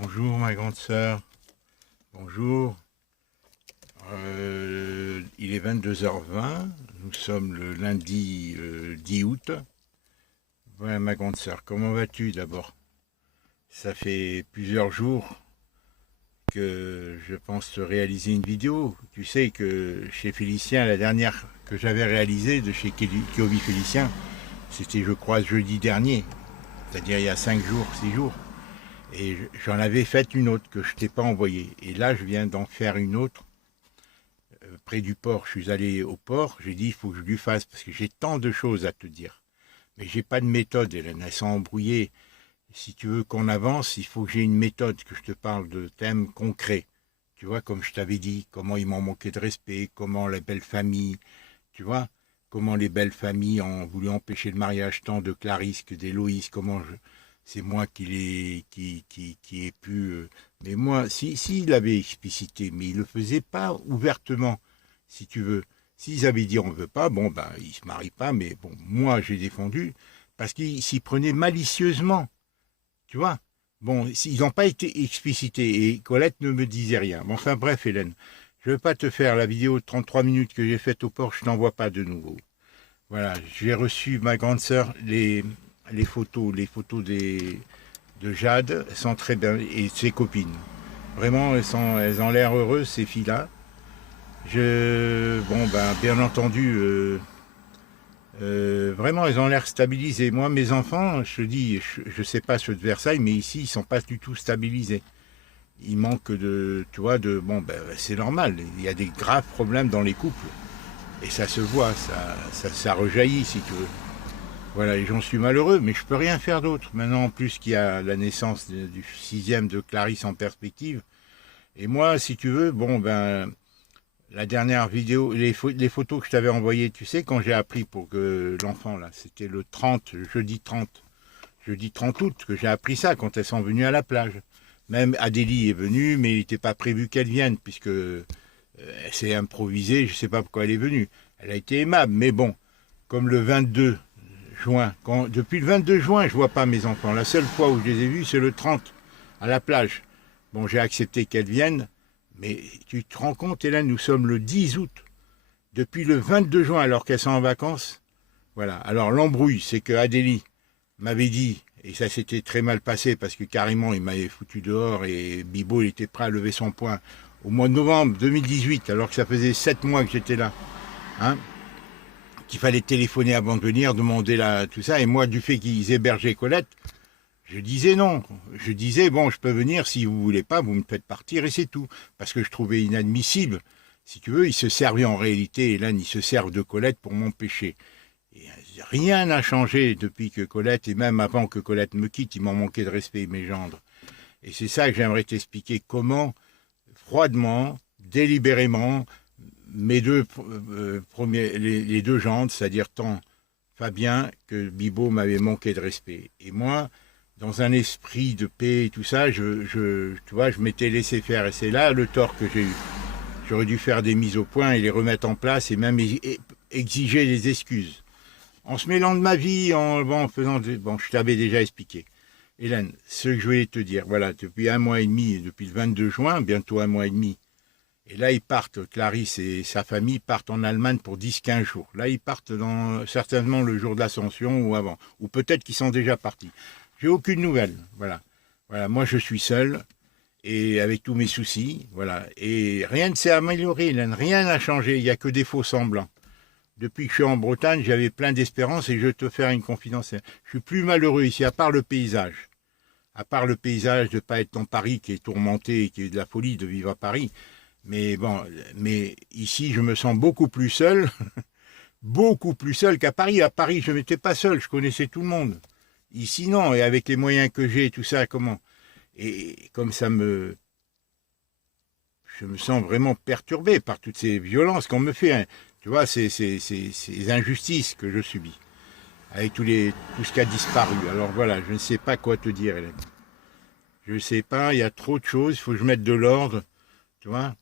Bonjour ma grande sœur, bonjour. Il est 22h20, nous sommes le lundi 10 août. Voilà ma grande sœur, comment vas-tu d'abord? Ça fait plusieurs jours que je pense te réaliser une vidéo. Tu sais que chez Félicien, la dernière que j'avais réalisée de chez Kiobi Félicien, c'était je crois jeudi dernier, c'est-à-dire il y a 5 jours, 6 jours. Et j'en avais fait une autre que je t'ai pas envoyée. Et là, je viens d'en faire une autre près du port. Je suis allé au port, j'ai dit il faut que je lui fasse parce que j'ai tant de choses à te dire. Mais j'ai pas de méthode, Hélène, elles sont embrouillées. Si tu veux qu'on avance, il faut que j'ai une méthode, que je te parle de thèmes concrets. Tu vois, comme je t'avais dit, comment ils m'ont manqué de respect, comment les belles familles, tu vois, comment les belles familles ont voulu empêcher le mariage tant de Clarisse que d'Héloïse, comment c'est moi qui ai pu. Mais moi, s'il avait explicité, mais il le faisait pas ouvertement, si tu veux. S'ils avaient dit on veut pas, bon ben ils se marient pas, mais bon, moi j'ai défendu parce qu'ils s'y prenaient malicieusement, tu vois. Bon, ils n'ont pas été explicités et Colette ne me disait rien. Bon, enfin bref, Hélène, je ne veux pas te faire la vidéo de 33 minutes que j'ai faite au port, je t'envoie pas de nouveau. Voilà, j'ai reçu ma grande sœur les photos de Jade sont très bien et ses copines. Vraiment, elles ont l'air heureuses ces filles-là. Bon ben, bien entendu, vraiment, elles ont l'air stabilisées. Moi, mes enfants, je te dis, je sais pas ceux de Versailles, mais ici, ils sont pas du tout stabilisés. Il manque de, tu vois, bon ben, c'est normal. Il y a des graves problèmes dans les couples et ça se voit, ça rejaillit si tu veux. Voilà, et j'en suis malheureux, mais je peux rien faire d'autre. Maintenant, en plus qu'il y a la naissance du sixième de Clarisse en perspective. Et moi, si tu veux, bon, ben, la dernière vidéo, les photos que je t'avais envoyées, tu sais, quand j'ai appris pour que l'enfant, là, c'était le 30, jeudi 30 août, que j'ai appris ça, quand elles sont venues à la plage. Même Adélie est venue, mais il n'était pas prévu qu'elle vienne, puisque elle s'est improvisée, je ne sais pas pourquoi elle est venue. Elle a été aimable, mais bon, comme le 22 juin. Depuis le 22 juin, je ne vois pas mes enfants. La seule fois où je les ai vus, c'est le 30, à la plage. Bon, j'ai accepté qu'elles viennent, mais tu te rends compte, Hélène, nous sommes le 10 août. Depuis le 22 juin, alors qu'elles sont en vacances. Voilà. Alors, l'embrouille, c'est que Adélie m'avait dit, et ça s'était très mal passé, parce que carrément, il m'avait foutu dehors, et Bibo, il était prêt à lever son poing au mois de novembre 2018, alors que ça faisait 7 mois que j'étais là. Hein, qu'il fallait téléphoner avant de venir, demander tout ça. Et moi, du fait qu'ils hébergeaient Colette, je disais non. Je disais, bon, je peux venir, si vous voulez pas, vous me faites partir et c'est tout. Parce que je trouvais inadmissible. Si tu veux, ils se servaient en réalité, et là, ils se servent de Colette pour m'empêcher. Et rien n'a changé depuis que Colette, et même avant que Colette me quitte, ils m'ont manqué de respect, mes gendres. Et c'est ça que j'aimerais t'expliquer comment, froidement, délibérément, mes deux les deux gendres, c'est-à-dire tant Fabien que Bibo m'avait manqué de respect. Et moi, dans un esprit de paix et tout ça, tu vois, je m'étais laissé faire. Et c'est là le tort que j'ai eu. J'aurais dû faire des mises au point et les remettre en place et même exiger des excuses. En se mêlant de ma vie, en faisant... Bon, je t'avais déjà expliqué. Hélène, ce que je voulais te dire, voilà, depuis un mois et demi, depuis le 22 juin, bientôt un mois et demi, et là, ils partent, Clarisse et sa famille partent en Allemagne pour 10-15 jours. Là, ils partent certainement le jour de l'Ascension ou avant. Ou peut-être qu'ils sont déjà partis. J'ai aucune nouvelle. Voilà. Voilà, moi je suis seul et avec tous mes soucis. Voilà. Et rien ne s'est amélioré, rien n'a changé. Il n'y a que des faux semblants. Depuis que je suis en Bretagne, j'avais plein d'espérance et je vais te faire une confidence. Je suis plus malheureux ici, à part le paysage. À part le paysage de ne pas être dans Paris qui est tourmenté et qui est de la folie de vivre à Paris. Mais bon, mais ici, je me sens beaucoup plus seul qu'à Paris. À Paris, je n'étais pas seul, je connaissais tout le monde. Ici, non, et avec les moyens que j'ai, tout ça, comment? Et comme je me sens vraiment perturbé par toutes ces violences qu'on me fait. Hein. Tu vois, ces injustices que je subis, avec tout ce qui a disparu. Alors voilà, je ne sais pas quoi te dire, Hélène. Je ne sais pas, il y a trop de choses, il faut que je mette de l'ordre, tu vois.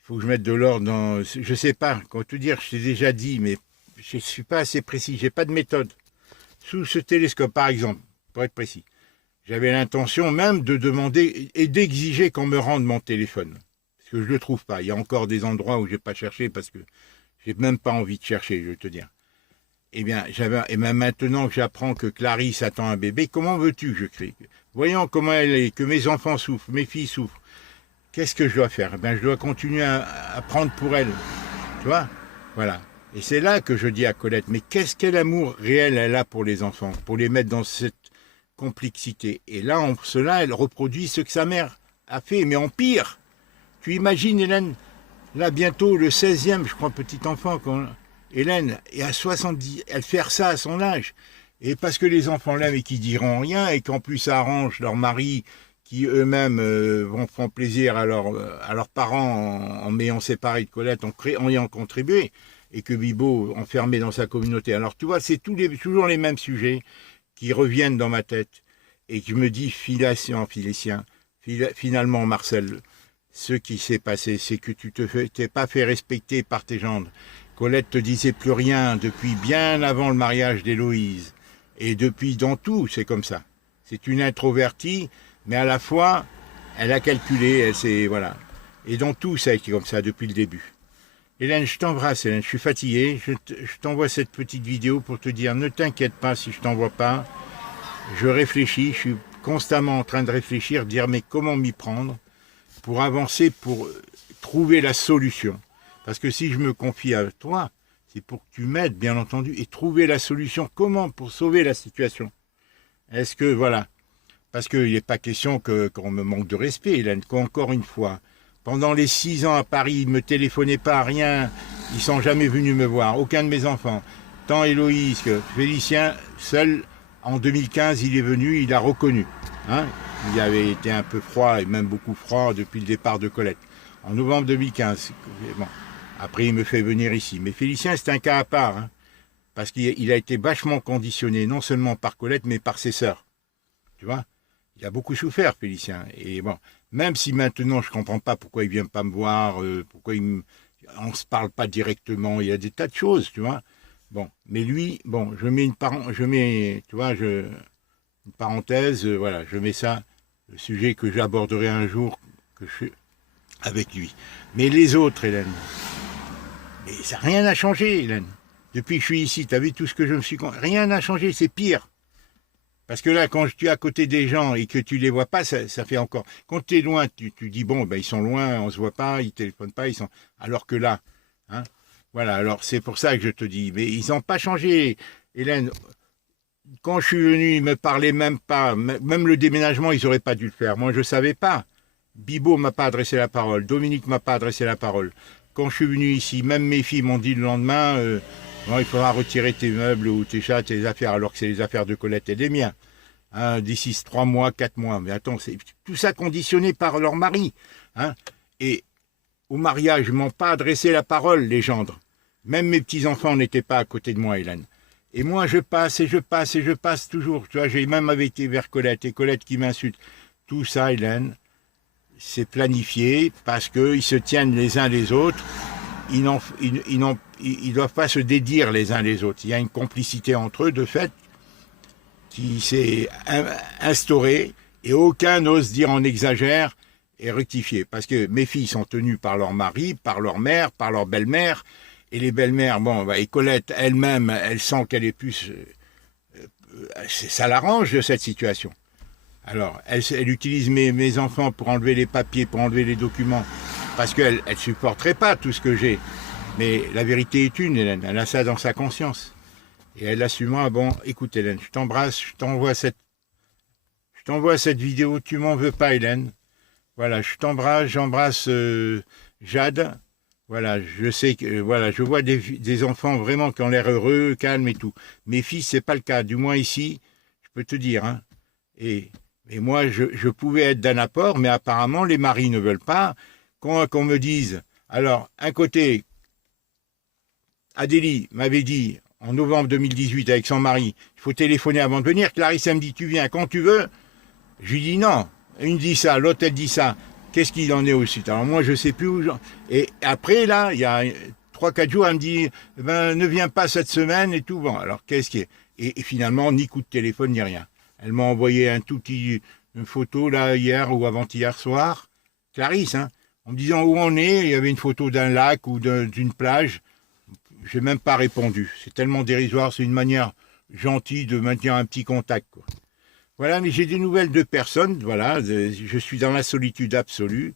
Il faut que je mette de l'ordre dans... Je sais pas, comment te dire, je t'ai déjà dit, mais je ne suis pas assez précis, j'ai pas de méthode. Sous ce télescope, par exemple, pour être précis, J'avais l'intention même de demander et d'exiger qu'on me rende mon téléphone. Parce que je ne le trouve pas. Il y a encore des endroits où je n'ai pas cherché parce que j'ai même pas envie de chercher, je veux te dire. Eh bien, et même maintenant que j'apprends que Clarisse attend un bébé, comment veux-tu que je crie? Voyons comment elle est, que mes enfants souffrent, mes filles souffrent. Qu'est-ce que je dois faire? Eh bien, je dois continuer à prendre pour elle. Tu vois? Voilà. Et c'est là que je dis à Colette, mais quel amour réel elle a pour les enfants, pour les mettre dans cette complexité. Et là, en cela, elle reproduit ce que sa mère a fait, mais en pire. Tu imagines, Hélène, là, bientôt, le 16e, je crois, petit enfant, Hélène est à 70, elle fait ça à son âge. Et parce que les enfants l'aiment et qui diront rien, et qu'en plus ça arrange leur mari, qui eux-mêmes vont faire plaisir à leurs parents en m'ayant séparé de Colette, en ayant contribué, et que Bibo enfermé dans sa communauté. Alors tu vois, c'est toujours les mêmes sujets qui reviennent dans ma tête, et que je me dis, finalement Marcel, ce qui s'est passé, c'est que tu t'es pas fait respecter par tes gendres. Colette te disait plus rien depuis bien avant le mariage d'Héloïse. Et depuis, dans tout, c'est comme ça. C'est une introvertie, mais à la fois, elle a calculé, voilà. Et dans tout, ça a été comme ça depuis le début. Hélène, je t'embrasse, Hélène, je suis fatigué. Je t'envoie cette petite vidéo pour te dire, ne t'inquiète pas si je t'envoie pas. Je réfléchis, je suis constamment en train de réfléchir, dire mais comment m'y prendre pour avancer, pour trouver la solution. Parce que si je me confie à toi, c'est pour que tu m'aides, bien entendu, et trouver la solution. Comment pour sauver la situation? Est-ce que, voilà, parce qu'il n'est pas question qu'on me manque de respect, Hélène, qu'encore une fois, pendant les 6 ans à Paris, ils ne me téléphonaient pas à rien, ils ne sont jamais venus me voir, aucun de mes enfants. Tant Héloïse que Félicien, seul, en 2015, il est venu, il a reconnu. Hein, il avait été un peu froid, et même beaucoup froid, depuis le départ de Colette. En novembre 2015, bon. Après, il me fait venir ici. Mais Félicien, c'est un cas à part, hein, parce qu'il a été vachement conditionné, non seulement par Colette, mais par ses sœurs. Tu vois? Il a beaucoup souffert, Félicien. Et bon, même si maintenant, je ne comprends pas pourquoi il ne vient pas me voir, pourquoi on ne se parle pas directement, il y a des tas de choses, tu vois? Bon, mais lui, bon, je mets une parenthèse, voilà, je mets ça, le sujet que j'aborderai un jour avec lui. Mais les autres, Hélène, mais ça, rien n'a changé, Hélène. Depuis que je suis ici, tu as vu tout ce que je me suis... Rien n'a changé, c'est pire. Parce que là, quand tu es à côté des gens et que tu les vois pas, ça fait encore... Quand tu es loin, tu dis, bon, ben, ils sont loin, on se voit pas, ils téléphonent pas, ils sont... Alors que là, hein, voilà, alors c'est pour ça que je te dis, mais ils n'ont pas changé, Hélène. Quand je suis venu, ils me parlaient même pas, même le déménagement, ils n'auraient pas dû le faire. Moi, je ne savais pas. Bibo m'a pas adressé la parole, Dominique m'a pas adressé la parole. Quand je suis venu ici, même mes filles m'ont dit le lendemain, bon, il faudra retirer tes meubles ou tes chats, tes affaires, alors que c'est les affaires de Colette et des miens. Hein, d'ici 3 mois, 4 mois. Mais attends, c'est tout ça conditionné par leur mari. Hein. Et au mariage, ils m'ont pas adressé la parole, les gendres. Même mes petits-enfants n'étaient pas à côté de moi, Hélène. Et moi, je passe et je passe et je passe toujours. Tu vois, j'ai même été vers Colette et Colette qui m'insulte. Tout ça, Hélène, c'est planifié parce qu'ils se tiennent les uns les autres. Ils ne doivent pas se dédire les uns les autres. Il y a une complicité entre eux, de fait, qui s'est instaurée et aucun n'ose dire on exagère et rectifier. Parce que mes filles sont tenues par leur mari, par leur mère, par leur belle-mère. Et les belles-mères, bon, et Colette elle-même, elle sent qu'elle est plus... ça l'arrange de cette situation. Alors, elle utilise mes enfants pour enlever les papiers, pour enlever les documents, parce qu'elle ne supporterait pas tout ce que j'ai. Mais la vérité est une, Hélène, elle a ça dans sa conscience. Et elle assumera, bon, écoute Hélène, je t'embrasse, je t'envoie cette vidéo, tu m'en veux pas Hélène. Voilà, je t'embrasse, j'embrasse Jade. Voilà, je sais que, voilà, je vois des enfants vraiment qui ont l'air heureux, calmes et tout. Mes fils, c'est pas le cas, du moins ici, je peux te dire, hein. Et moi, je pouvais être d'un apport, mais apparemment, les maris ne veulent pas qu'on me dise. Alors, un côté, Adélie m'avait dit, en novembre 2018, avec son mari, il faut téléphoner avant de venir. Clarisse, elle me dit, tu viens quand tu veux. Je lui dis non. Une dit ça, l'autre, elle dit ça. Qu'est-ce qu'il en est aussi? Alors, moi, je ne sais plus où. Et après, là, il y a 3-4 jours, elle me dit, ben, ne viens pas cette semaine et tout. Bon, alors, qu'est-ce qui est? Et finalement, ni coup de téléphone, ni rien. Elle m'a envoyé une photo là hier ou avant-hier soir, Clarisse, hein, en me disant où on est. Il y avait une photo d'un lac ou d'une plage. J'ai même pas répondu. C'est tellement dérisoire, c'est une manière gentille de maintenir un petit contact, quoi. Voilà, mais j'ai des nouvelles de personnes. Voilà, je suis dans la solitude absolue.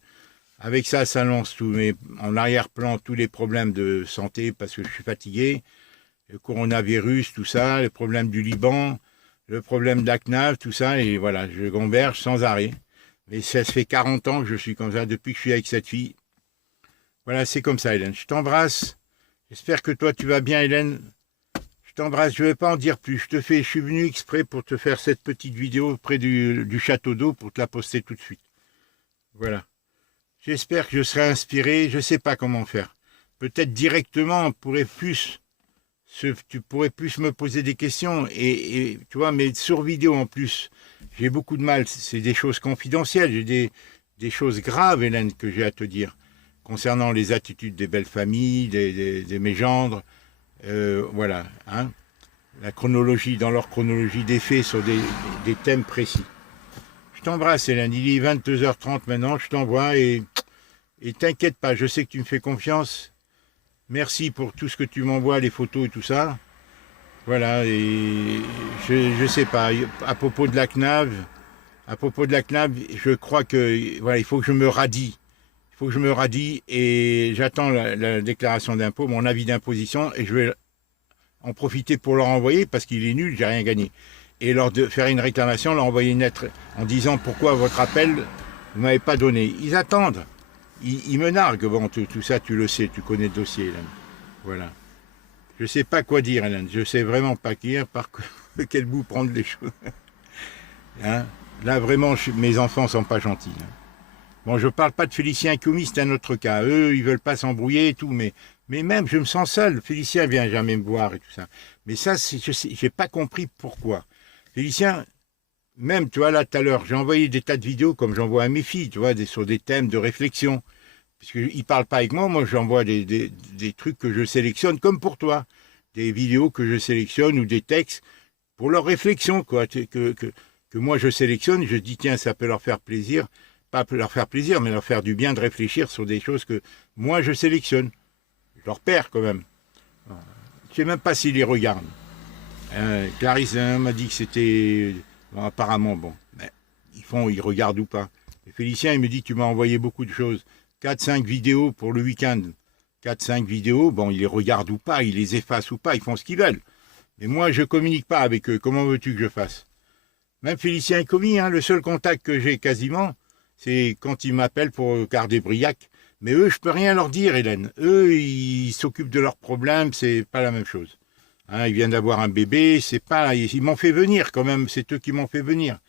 Avec ça, ça lance en arrière-plan tous les problèmes de santé parce que je suis fatigué. Le coronavirus, tout ça, les problèmes du Liban, le problème d'Acnave, tout ça, et voilà, je gamberge sans arrêt. Mais ça fait 40 ans que je suis comme ça, depuis que je suis avec cette fille. Voilà, c'est comme ça, Hélène. Je t'embrasse. J'espère que toi, tu vas bien, Hélène. Je t'embrasse. Je ne vais pas en dire plus. Je suis venu exprès pour te faire cette petite vidéo près du château d'eau pour te la poster tout de suite. Voilà. J'espère que je serai inspiré. Je ne sais pas comment faire. Peut-être directement, tu pourrais plus me poser des questions. Et tu vois, mais sur vidéo en plus, j'ai beaucoup de mal. C'est des choses confidentielles. J'ai des choses graves, Hélène, que j'ai à te dire. Concernant les attitudes des belles familles, des mégendres. Voilà. Hein, dans leur chronologie des faits sur des thèmes précis. Je t'embrasse, Hélène. Il est 22h30 maintenant. Je t'envoie et t'inquiète pas. Je sais que tu me fais confiance. Merci pour tout ce que tu m'envoies, les photos et tout ça. Voilà. Et je sais pas. À propos de la CNAV, je crois que voilà, il faut que je me radie. Il faut que je me radie et j'attends la déclaration d'impôt, mon avis d'imposition, et je vais en profiter pour leur envoyer parce qu'il est nul, j'ai rien gagné. Et leur faire une réclamation, leur envoyer une lettre en disant pourquoi votre appel vous m'avez pas donné. Ils attendent, ils me narguent. Bon, tout ça tu le sais, tu connais le dossier, Hélène. Voilà. Je sais pas quoi dire, Hélène. Je sais vraiment pas dire par quel bout prendre les choses. Hein, là vraiment, mes enfants sont pas gentils. Hein. Bon, je parle pas de Félicien et Koumi, c'est un autre cas. Eux, ils veulent pas s'embrouiller et tout, mais même, je me sens seul. Félicien vient jamais me voir et tout ça. Mais ça, j'ai pas compris pourquoi. Félicien, même, tu vois, là, tout à l'heure, j'ai envoyé des tas de vidéos, comme j'envoie à mes filles, tu vois, sur des thèmes de réflexion. Puisqu'ils parlent pas avec moi j'envoie des trucs que je sélectionne, comme pour toi. Des vidéos que je sélectionne ou des textes pour leur réflexion, quoi. Que moi, je sélectionne, je dis, tiens, ça peut leur faire plaisir. Pas leur faire plaisir, mais leur faire du bien de réfléchir sur des choses que moi je sélectionne. Je leur perds quand même. Je ne sais même pas s'ils les regardent. Clarisse m'a dit que c'était... Bon, apparemment, bon. Mais ils regardent ou pas. Et Félicien, il me dit, tu m'as envoyé beaucoup de choses. 4-5 vidéos pour le week-end. 4-5 vidéos, bon, ils les regardent ou pas, ils les effacent ou pas, ils font ce qu'ils veulent. Mais moi, je ne communique pas avec eux. Comment veux-tu que je fasse? Même Félicien et Commis, hein, le seul contact que j'ai quasiment, c'est quand ils m'appellent pour Cardébriac. Mais eux, je peux rien leur dire, Hélène. Eux, ils s'occupent de leurs problèmes, c'est pas la même chose. Hein, ils viennent d'avoir un bébé, c'est pas... Ils m'ont fait venir quand même, c'est eux qui m'ont fait venir.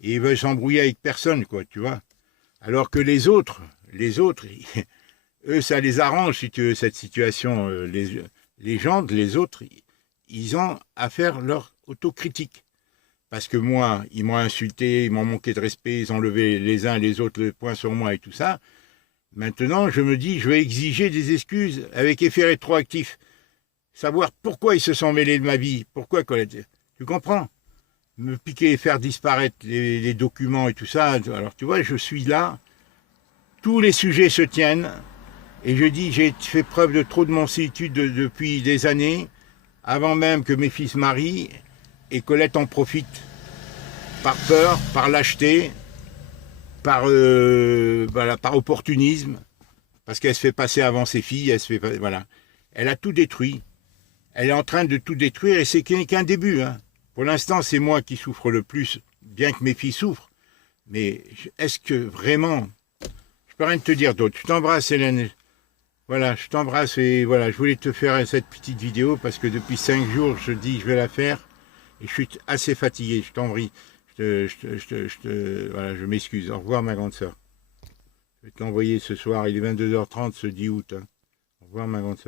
Et ils veulent s'embrouiller avec personne, quoi, tu vois. Alors que les autres, eux, ça les arrange, si tu veux, cette situation. Les gens, les autres, ils ont à faire leur autocritique. Parce que moi, ils m'ont insulté, ils m'ont manqué de respect, ils ont levé les uns les autres le poing sur moi et tout ça. Maintenant, je me dis, je vais exiger des excuses avec effet rétroactif. Savoir pourquoi ils se sont mêlés de ma vie. Pourquoi, Colette? Tu comprends? Me piquer et faire disparaître les documents et tout ça. Alors, tu vois, je suis là. Tous les sujets se tiennent. Et je dis, j'ai fait preuve de trop de mansuétude depuis des années, avant même que mes fils marient. Et Colette en profite par peur, par lâcheté, voilà, par opportunisme, parce qu'elle se fait passer avant ses filles, voilà. Elle a tout détruit. Elle est en train de tout détruire et c'est qu'un début. Hein. Pour l'instant, c'est moi qui souffre le plus, bien que mes filles souffrent. Mais est-ce que vraiment... Je peux rien te dire d'autre. Je t'embrasse, Hélène. Voilà, je t'embrasse et voilà, je voulais te faire cette petite vidéo parce que depuis 5 jours, je dis je vais la faire. Et je suis assez fatigué, je t'en prie. Voilà, je m'excuse. Au revoir, ma grande sœur. Je vais te l'envoyer ce soir. Il est 22h30, ce 10 août. Hein. Au revoir, ma grande sœur.